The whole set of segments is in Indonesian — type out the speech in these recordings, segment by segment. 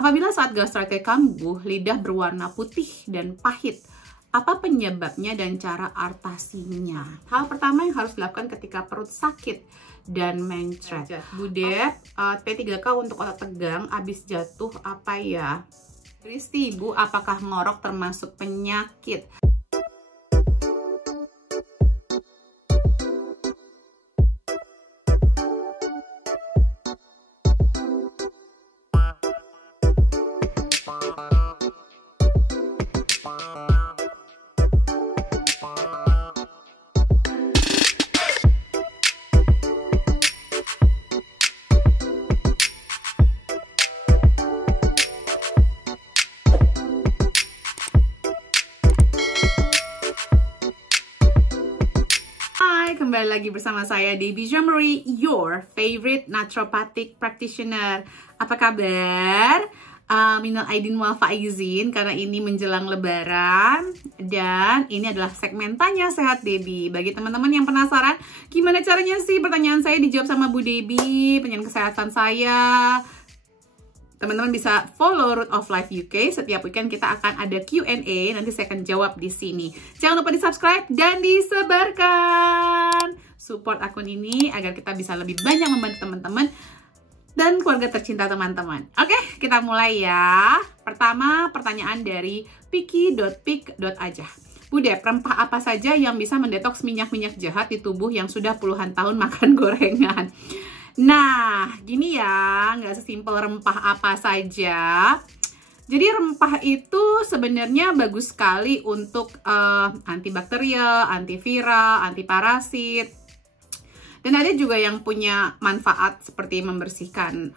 Apabila saat gastritis kambuh, lidah berwarna putih dan pahit, apa penyebabnya dan cara atasinya? Hal pertama yang harus dilakukan ketika perut sakit dan mencret. Bude, P3K untuk otot tegang, abis jatuh apa ya? Kristi, Bu, apakah ngorok termasuk penyakit? Kembali lagi bersama saya Debbie Jamari, your favorite naturopathic practitioner. Apa kabar? Minal aidin wal faizin, karena ini menjelang lebaran dan ini adalah segmen Tanya Sehat Debbie. Bagi teman-teman yang penasaran gimana caranya sih pertanyaan saya dijawab sama Bu Debbie, penyanyi kesehatan saya, teman-teman bisa follow Root of Life UK. Setiap weekend kita akan ada Q&A. Nanti saya akan jawab di sini. Jangan lupa di-subscribe dan disebarkan. Support akun ini agar kita bisa lebih banyak membantu teman-teman dan keluarga tercinta teman-teman. Oke, kita mulai ya. Pertama, pertanyaan dari piki.pik.aja. Bude, rempah apa saja yang bisa mendetoks minyak-minyak jahat di tubuh yang sudah puluhan tahun makan gorengan? Nah, gini ya, nggak sesimpel rempah apa saja. Jadi rempah itu sebenarnya bagus sekali untuk antibakterial, antiviral, antiparasit. Dan ada juga yang punya manfaat seperti membersihkan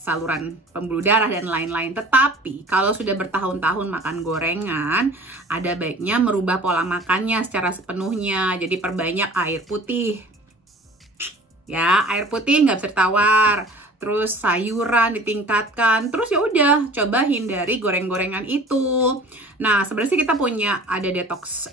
saluran pembuluh darah dan lain-lain. Tetapi kalau sudah bertahun-tahun makan gorengan, ada baiknya merubah pola makannya secara sepenuhnya. Jadi perbanyak air putih. Ya, air putih nggak bisa ditawar, terus sayuran ditingkatkan, terus ya udah coba hindari goreng-gorengan itu. Nah, sebenarnya kita punya ada detox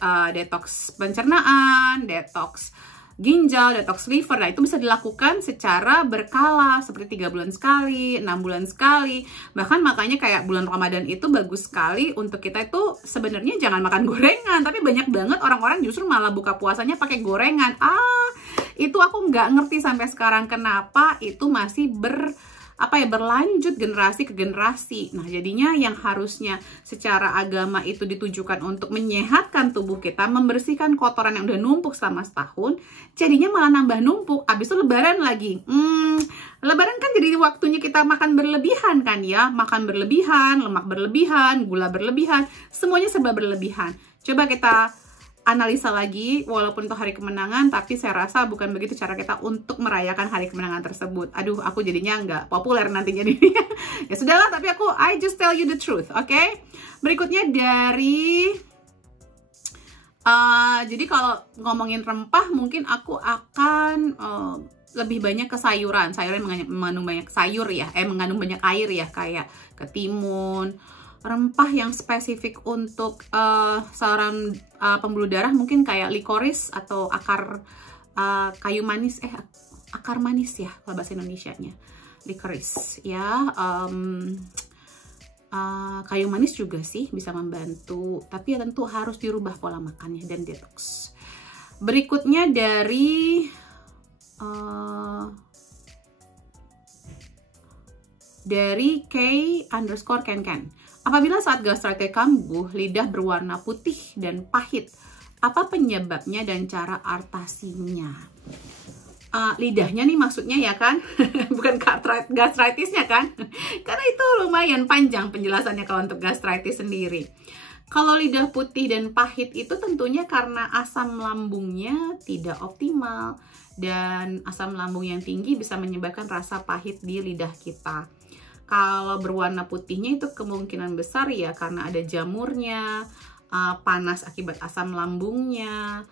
pencernaan, detox ginjal, detox liver. Nah, itu bisa dilakukan secara berkala, seperti 3 bulan sekali, 6 bulan sekali. Bahkan makanya kayak bulan Ramadan itu bagus sekali untuk kita itu sebenarnya jangan makan gorengan, tapi banyak banget orang-orang justru malah buka puasanya pakai gorengan. Itu aku nggak ngerti sampai sekarang kenapa itu masih berlanjut generasi ke generasi. Nah, jadinya yang harusnya secara agama itu ditujukan untuk menyehatkan tubuh kita, membersihkan kotoran yang udah numpuk selama setahun, jadinya malah nambah numpuk. Abis itu lebaran lagi. Lebaran kan jadi waktunya kita makan berlebihan kan ya, makan berlebihan, lemak berlebihan, gula berlebihan, semuanya serba berlebihan. Coba kita analisa lagi, walaupun itu hari kemenangan, tapi saya rasa bukan begitu cara kita untuk merayakan hari kemenangan tersebut. Aduh, aku jadinya nggak populer nantinya. Ya sudahlah, tapi I just tell you the truth, oke? Berikutnya dari, jadi kalau ngomongin rempah, mungkin aku akan lebih banyak ke sayuran. Sayuran mengandung banyak sayur ya, mengandung banyak air ya, kayak ketimun. Rempah yang spesifik untuk saluran pembuluh darah mungkin kayak likoris atau akar kayu manis, akar manis ya kalau bahasa Indonesianya, likoris ya. Kayu manis juga sih bisa membantu, tapi ya tentu harus dirubah pola makannya dan detox. Berikutnya dari K_Ken. Apabila saat gastritis kambuh, lidah berwarna putih dan pahit, apa penyebabnya dan cara atasinya? Lidahnya nih maksudnya ya kan? Bukan gastritisnya kan? Karena itu lumayan panjang penjelasannya kalau untuk gastritis sendiri. Kalau lidah putih dan pahit itu tentunya karena asam lambungnya tidak optimal. Dan asam lambung yang tinggi bisa menyebabkan rasa pahit di lidah kita. Kalau berwarna putihnya itu kemungkinan besar ya karena ada jamurnya, panas akibat asam lambungnya,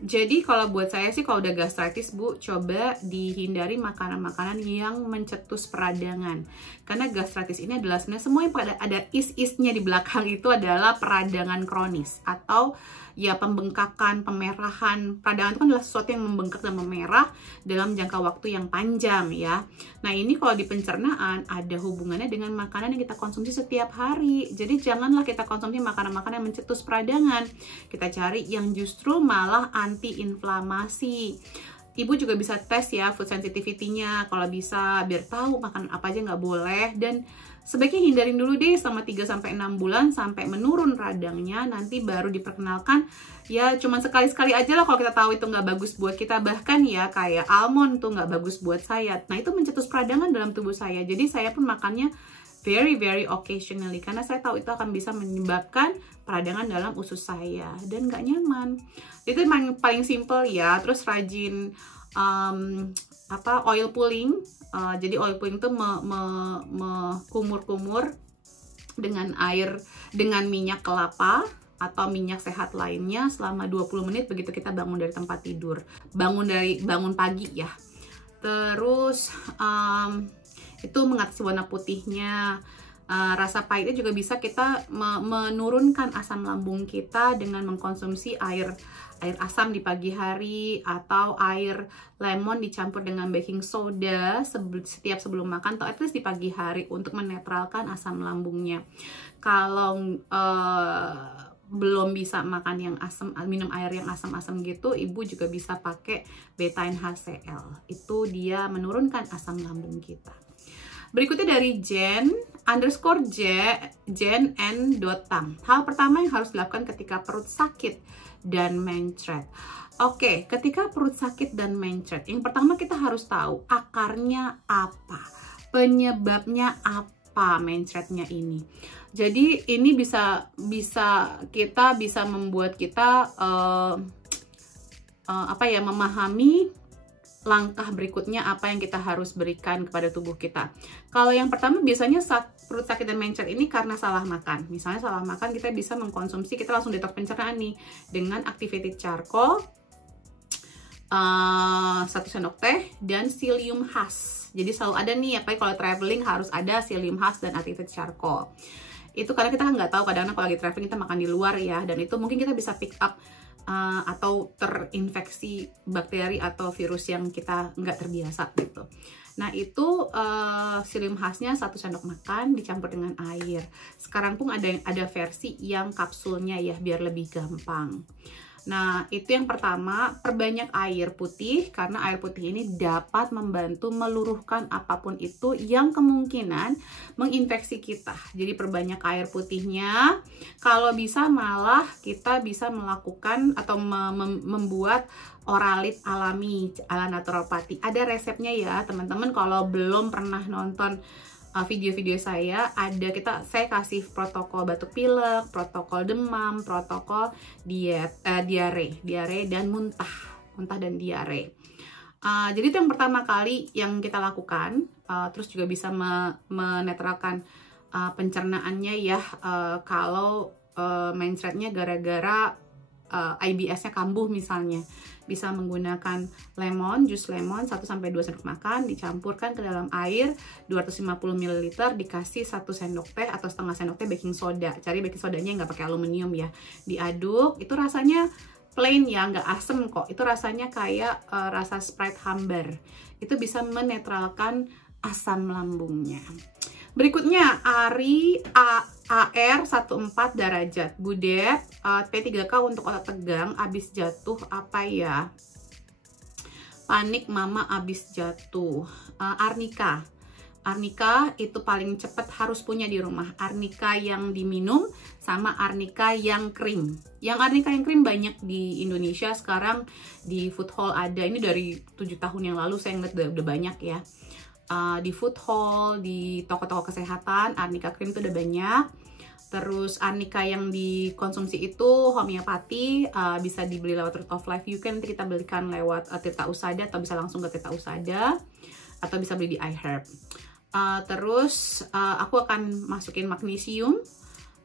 Jadi kalau buat saya sih kalau udah gastritis Bu, coba dihindari makanan-makanan yang mencetus peradangan. Karena gastritis ini adalah sebenarnya semua yang ada is-isnya di belakang itu adalah peradangan kronis atau ya pembengkakan, pemerahan. Peradangan itu kan adalah sesuatu yang membengkak dan memerah dalam jangka waktu yang panjang ya. Nah ini kalau di pencernaan ada hubungannya dengan makanan yang kita konsumsi setiap hari. Jadi janganlah kita konsumsi makanan-makanan yang mencetus peradangan. Kita cari yang justru malah anti-inflamasi. Ibu juga bisa tes ya food sensitivity-nya kalau bisa, biar tahu makan apa aja nggak boleh. Dan sebaiknya hindarin dulu deh selama 3-6 bulan sampai menurun radangnya, nanti baru diperkenalkan. Ya cuman sekali-sekali aja lah kalau kita tahu itu nggak bagus buat kita. Bahkan ya kayak almond tuh nggak bagus buat saya. Nah itu mencetus peradangan dalam tubuh saya. Jadi saya pun makannya very occasionally karena saya tahu itu akan bisa menyebabkan peradangan dalam usus saya dan nggak nyaman. Itu paling simple ya. Terus rajin oil pulling. Jadi oil pulling itu kumur-kumur dengan minyak kelapa atau minyak sehat lainnya selama 20 menit begitu kita bangun dari tempat tidur. Bangun pagi ya. Terus itu mengatasi warna putihnya. Rasa pahitnya juga bisa kita menurunkan asam lambung kita dengan mengkonsumsi air asam di pagi hari atau air lemon dicampur dengan baking soda setiap sebelum makan atau at least di pagi hari untuk menetralkan asam lambungnya. Kalau belum bisa makan yang asam, minum air yang asam-asam gitu, ibu juga bisa pakai betaine HCl. Itu dia menurunkan asam lambung kita. Berikutnya dari Jen_N.Tang. Hal pertama yang harus dilakukan ketika perut sakit dan mencret. Oke, ketika perut sakit dan mencret, yang pertama kita harus tahu akarnya apa, penyebabnya apa mencretnya ini. Jadi ini bisa membuat kita memahami langkah berikutnya apa yang kita harus berikan kepada tubuh kita. Kalau yang pertama biasanya saat perut sakit dan mencret ini karena salah makan. Misalnya salah makan, kita bisa mengkonsumsi, kita langsung detox pencernaan nih dengan activated charcoal 1 sendok teh dan psyllium husk. Jadi selalu ada nih, kalau traveling harus ada psyllium husk dan activated charcoal. Itu karena kita nggak tahu kadang-kadang kalau lagi traveling kita makan di luar ya, dan itu mungkin kita bisa pick up atau terinfeksi bakteri atau virus yang kita nggak terbiasa gitu. Nah itu psyllium husknya 1 sendok makan dicampur dengan air. Sekarang pun ada versi yang kapsulnya ya biar lebih gampang. Nah itu yang pertama, perbanyak air putih karena air putih ini dapat membantu meluruhkan apapun itu yang kemungkinan menginfeksi kita. Jadi perbanyak air putihnya. Kalau bisa malah kita bisa melakukan atau membuat oralit alami ala naturopati. Ada resepnya ya teman-teman. Kalau belum pernah nonton video-video saya, saya kasih protokol batuk pilek, protokol demam, protokol diare dan muntah dan diare. Jadi itu yang pertama kali yang kita lakukan. Terus juga bisa menetralkan pencernaannya ya kalau mencretnya gara-gara IBS-nya kambuh misalnya. Bisa menggunakan jus lemon 1-2 sendok makan, dicampurkan ke dalam air 250 ml, dikasih 1 sendok teh atau setengah sendok teh baking soda. Cari baking sodanya nggak pakai aluminium ya. Diaduk, itu rasanya plain ya, nggak asem kok. Itu rasanya kayak rasa Sprite hambar. Itu bisa menetralkan asam lambungnya. Berikutnya ARI AR 14 derajat, Budet, P3K untuk otot tegang abis jatuh apa ya? Panik mama abis jatuh. Arnika itu paling cepat harus punya di rumah. Arnika yang diminum sama Arnika yang krim. Yang Arnika yang krim banyak di Indonesia sekarang, di food hall ada. Ini dari 7 tahun yang lalu saya ngeliat udah banyak ya. Di food hall, di toko-toko kesehatan, Arnika krim itu udah banyak. Terus Arnika yang dikonsumsi itu homeopati, bisa dibeli lewat Root of Life. Nanti kita belikan lewat Tirta Usada atau bisa langsung ke Tirta Usada atau bisa beli di iHerb. Terus aku akan masukin magnesium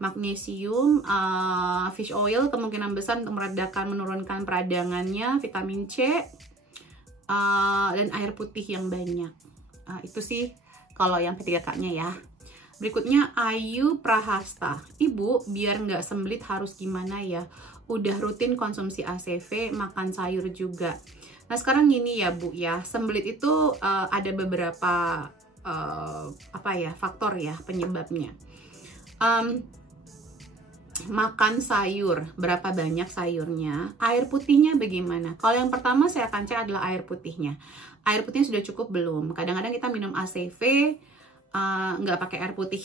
magnesium, fish oil kemungkinan besar untuk meredakan, menurunkan peradangannya, vitamin C, dan air putih yang banyak. Itu sih kalau yang ketiga-nya ya. Berikutnya Ayu Prahasta. Ibu, biar nggak sembelit harus gimana ya? Udah rutin konsumsi ACV, makan sayur juga. Nah sekarang gini ya Bu ya, sembelit itu ada beberapa faktor ya penyebabnya. Makan sayur, berapa banyak sayurnya, air putihnya bagaimana? Kalau yang pertama saya akan cek adalah air putihnya. Air putihnya sudah cukup belum? Kadang-kadang kita minum ACV nggak pakai air putih.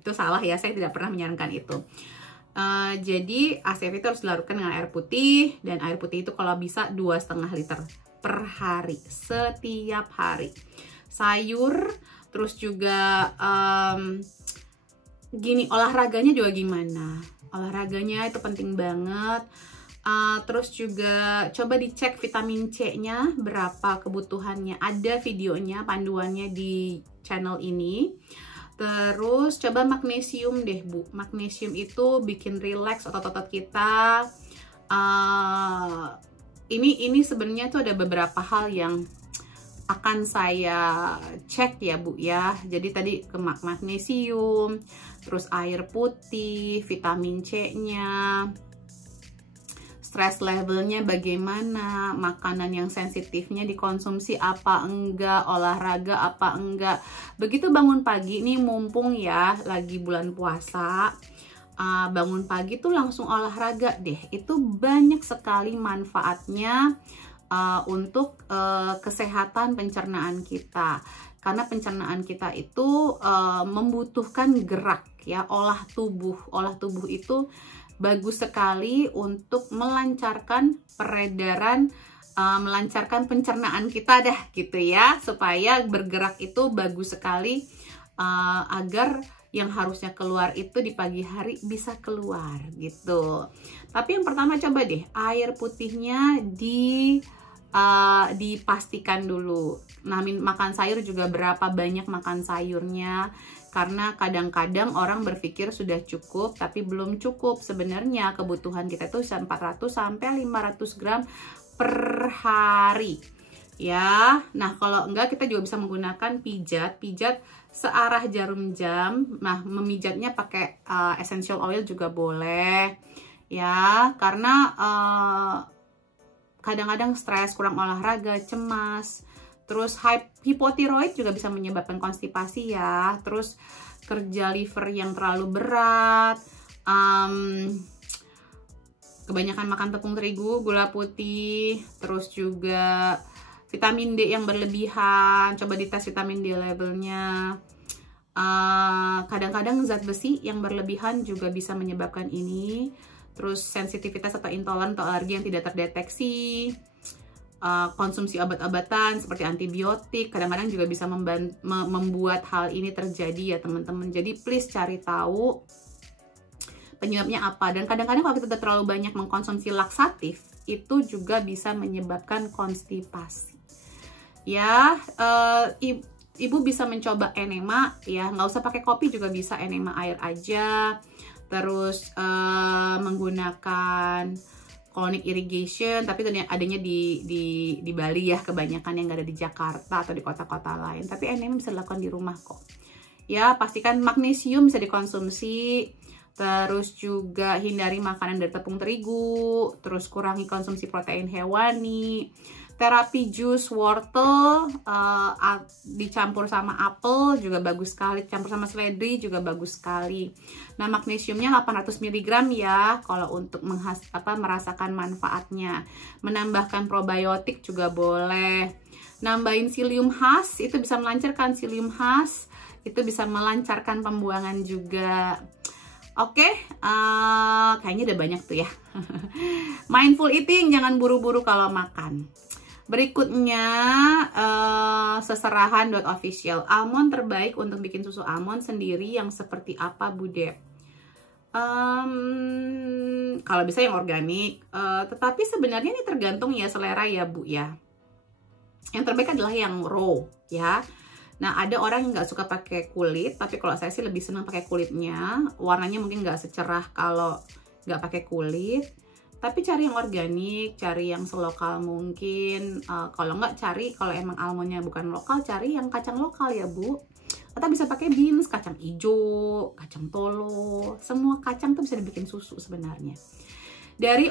Itu salah ya, saya tidak pernah menyarankan itu. Jadi ACV itu harus dilarutkan dengan air putih, dan air putih itu kalau bisa 2,5 liter per hari, setiap hari. Sayur, terus juga gini, olahraganya juga gimana? Olahraganya itu penting banget. Terus juga coba dicek vitamin C-nya berapa kebutuhannya. Ada videonya, panduannya di channel ini. Terus coba magnesium deh Bu. Magnesium itu bikin rileks otot-otot kita. Ini sebenarnya tuh ada beberapa hal yang akan saya cek ya Bu ya. Jadi tadi ke magnesium, terus air putih, vitamin C-nya, stress levelnya bagaimana, makanan yang sensitifnya dikonsumsi apa enggak, olahraga apa enggak. Begitu bangun pagi nih, mumpung ya lagi bulan puasa, bangun pagi tuh langsung olahraga deh. Itu banyak sekali manfaatnya untuk kesehatan pencernaan kita, karena pencernaan kita itu membutuhkan gerak ya, olah tubuh itu bagus sekali untuk melancarkan peredaran, melancarkan pencernaan kita dah gitu ya, supaya bergerak itu bagus sekali agar yang harusnya keluar itu di pagi hari bisa keluar gitu. Tapi yang pertama coba deh air putihnya dipastikan dulu. Nah, makan sayur juga berapa banyak makan sayurnya, karena kadang-kadang orang berpikir sudah cukup tapi belum cukup. Sebenarnya kebutuhan kita itu 400 sampai 500 gram per hari ya. Nah kalau enggak kita juga bisa menggunakan pijat searah jarum jam. Nah memijatnya pakai essential oil juga boleh ya, karena kadang-kadang stres, kurang olahraga, cemas. Terus hipotiroid juga bisa menyebabkan konstipasi ya. Terus kerja liver yang terlalu berat, kebanyakan makan tepung terigu, gula putih, terus juga vitamin D yang berlebihan. Coba dites vitamin D levelnya. Kadang-kadang zat besi yang berlebihan juga bisa menyebabkan ini. Terus sensitivitas atau intoleran atau alergi yang tidak terdeteksi. Konsumsi obat-obatan seperti antibiotik kadang-kadang juga bisa membuat hal ini terjadi ya teman-teman. Jadi please cari tahu penyebabnya apa. Dan kadang-kadang kalau kita terlalu banyak mengkonsumsi laksatif, itu juga bisa menyebabkan konstipasi ya. Ibu bisa mencoba enema ya, nggak usah pakai kopi juga bisa, enema air aja. Terus menggunakan colonic irrigation, tapi adanya di Bali ya kebanyakan, yang nggak ada di Jakarta atau di kota-kota lain. Tapi enema bisa dilakukan di rumah kok ya. Pastikan magnesium bisa dikonsumsi. Terus juga hindari makanan dari tepung terigu. Terus kurangi konsumsi protein hewani. Terapi jus wortel dicampur sama apel juga bagus sekali, campur sama seledri juga bagus sekali. Nah magnesiumnya 800 mg ya kalau untuk merasakan manfaatnya. Menambahkan probiotik juga boleh. Nambahin psyllium khas, itu bisa melancarkan psyllium khas, itu bisa melancarkan pembuangan juga. Oke, kayaknya udah banyak tuh ya. Mindful eating, jangan buru-buru kalau makan. Berikutnya seserahan.official. Almond terbaik untuk bikin susu almond sendiri yang seperti apa Bu Dep? Kalau bisa yang organik, tetapi sebenarnya ini tergantung ya selera ya Bu ya. Yang terbaik adalah yang raw ya. Nah, ada orang yang nggak suka pakai kulit, tapi kalau saya sih lebih senang pakai kulitnya. Warnanya mungkin nggak secerah kalau nggak pakai kulit. Tapi cari yang organik, cari yang selokal mungkin. Kalau nggak cari, kalau emang almondnya bukan lokal, cari yang kacang lokal ya Bu. Atau bisa pakai beans, kacang hijau, kacang tolo. Semua kacang tuh bisa dibikin susu sebenarnya. Dari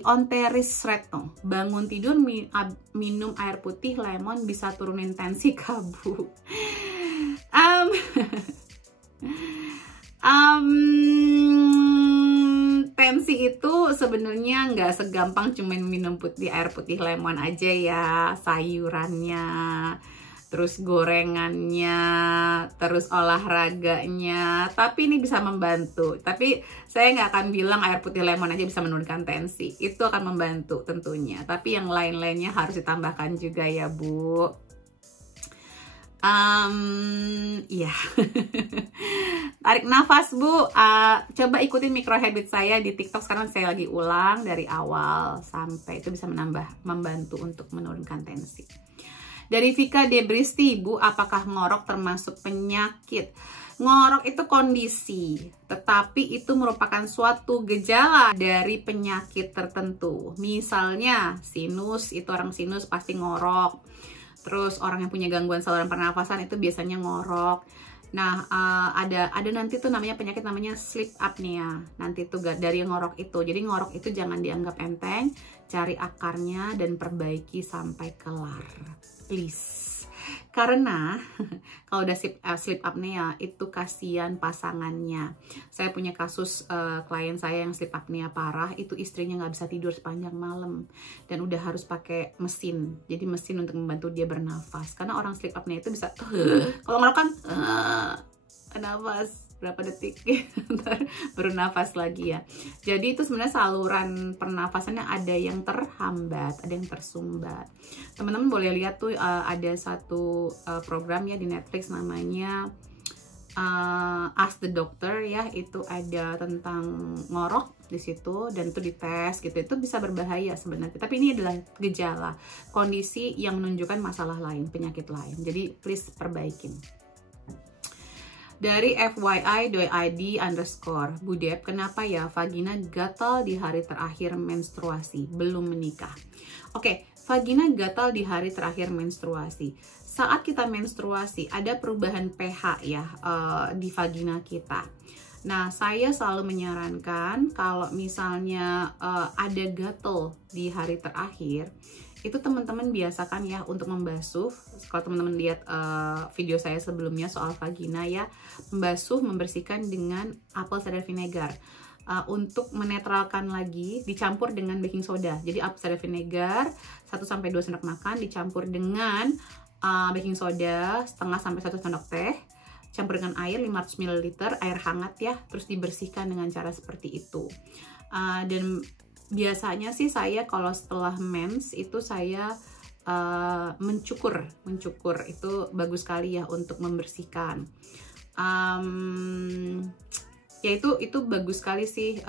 Onteris Retno, bangun tidur minum air putih lemon bisa turunin tensi kabu. Tensi itu sebenarnya nggak segampang cuman minum air putih lemon aja ya, sayurannya, terus gorengannya, terus olahraganya, tapi ini bisa membantu. Tapi saya nggak akan bilang air putih lemon aja bisa menurunkan tensi, itu akan membantu tentunya, tapi yang lain-lainnya harus ditambahkan juga ya Bu. Ya. Tarik nafas Bu, coba ikutin micro habit saya di TikTok. Sekarang saya lagi ulang dari awal sampai, itu bisa membantu untuk menurunkan tensi. Dari Vika Debristi, Bu, apakah ngorok termasuk penyakit? Ngorok itu kondisi, tetapi itu merupakan suatu gejala dari penyakit tertentu. Misalnya sinus, itu orang sinus pasti ngorok. Terus orang yang punya gangguan saluran pernafasan itu biasanya ngorok. Nah, ada nanti tuh namanya penyakit namanya sleep apnea. Nanti tuh dari ngorok itu. Jadi ngorok itu jangan dianggap enteng, cari akarnya dan perbaiki sampai kelar. Please. Karena kalau udah sleep apnea itu kasihan pasangannya. Saya punya kasus klien saya yang sleep apnea parah, itu istrinya nggak bisa tidur sepanjang malam dan udah harus pakai mesin. Jadi mesin untuk membantu dia bernafas. Karena orang sleep apnea itu bisa kalau ngerok kan nafas berapa detik baru nafas lagi ya. Jadi itu sebenarnya saluran pernafasannya ada yang terhambat, ada yang tersumbat. Teman-teman boleh lihat tuh ada satu program ya di Netflix namanya Ask the Doctor ya, itu ada tentang ngorok di situ dan itu dites gitu. Itu bisa berbahaya sebenarnya, tapi ini adalah gejala kondisi yang menunjukkan masalah lain, penyakit lain. Jadi please perbaikin. Dari FYI.id_, Bu Dep, kenapa ya vagina gatal di hari terakhir menstruasi, belum menikah? Oke, vagina gatal di hari terakhir menstruasi. Saat kita menstruasi, ada perubahan pH ya di vagina kita. Nah, saya selalu menyarankan kalau misalnya ada gatal di hari terakhir, itu teman-teman biasakan ya untuk membasuh. Kalau teman-teman lihat video saya sebelumnya soal vagina ya, membasuh, membersihkan dengan apple cider vinegar untuk menetralkan lagi, dicampur dengan baking soda. Jadi apple cider vinegar 1-2 sendok makan dicampur dengan baking soda 0,5-1 sendok teh, campur dengan air 500 ml, air hangat ya, terus dibersihkan dengan cara seperti itu. Dan biasanya sih saya kalau setelah mens itu saya mencukur itu bagus sekali ya untuk membersihkan. Ya itu bagus sekali sih.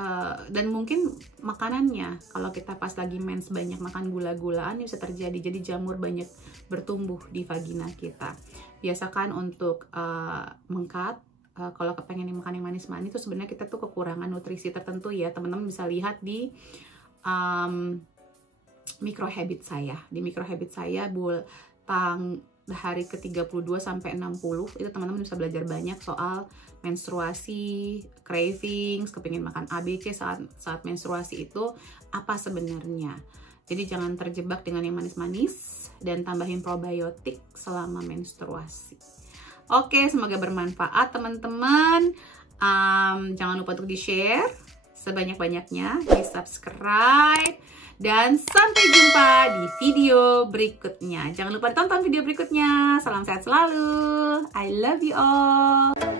Dan mungkin makanannya, kalau kita pas lagi mens banyak makan gula-gulaan bisa terjadi, jadi jamur banyak bertumbuh di vagina kita. Biasakan untuk mengkat. Kalau kepengen makan yang manis-manis itu sebenarnya kita tuh kekurangan nutrisi tertentu ya. Teman-teman bisa lihat di micro habit saya. Di micro habit saya hari ke-32 sampai 60 itu teman-teman bisa belajar banyak soal menstruasi, cravings, kepingin makan ABC saat menstruasi itu apa sebenarnya. Jadi jangan terjebak dengan yang manis-manis dan tambahin probiotik selama menstruasi. Oke, semoga bermanfaat teman-teman. Jangan lupa untuk di-share sebanyak-banyaknya, di-subscribe, dan sampai jumpa di video berikutnya. Jangan lupa tonton video berikutnya. Salam sehat selalu. I love you all.